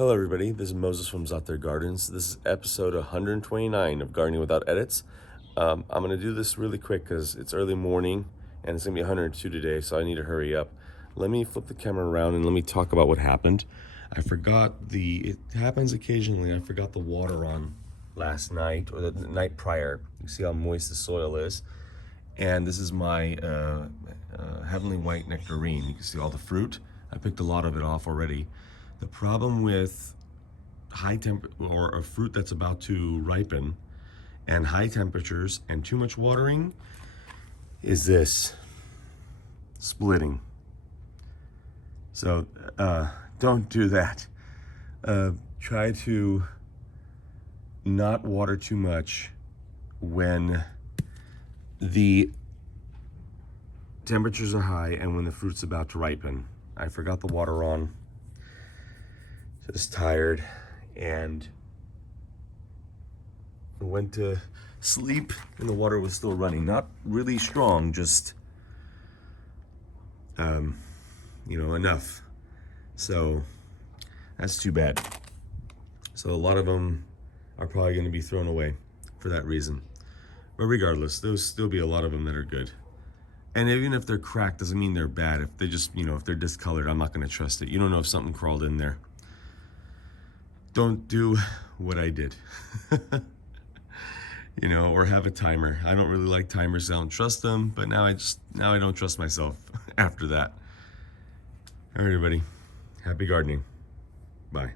Hello everybody, this is Moses from Zaatar Gardens. This is episode 129 of Gardening Without Edits. I'm going to do this really quick because it's early morning and it's going to be 102 today, so I need to hurry up. Let me flip the camera around and let me talk about what happened. It happens occasionally, I forgot the water on last night or the night prior. You see how moist the soil is. And this is my heavenly white nectarine. You can see all the fruit. I picked a lot of it off already. The problem with high temp or a fruit that's about to ripen and high temperatures and too much watering is this splitting. So don't do that. Try to not water too much when the temperatures are high and when the fruit's about to ripen. I forgot the water on. Just tired and went to sleep and the water was still running. Not really strong, just enough. So that's too bad. So a lot of them are probably going to be thrown away for that reason. But regardless, there'll still be a lot of them that are good. And even if they're cracked, doesn't mean they're bad. If they just, if they're discolored, I'm not going to trust it. You don't know if something crawled in there. Don't do what I did, or have a timer. I don't really like timers. I don't trust them, but now I don't trust myself after that. All right, everybody. Happy gardening. Bye.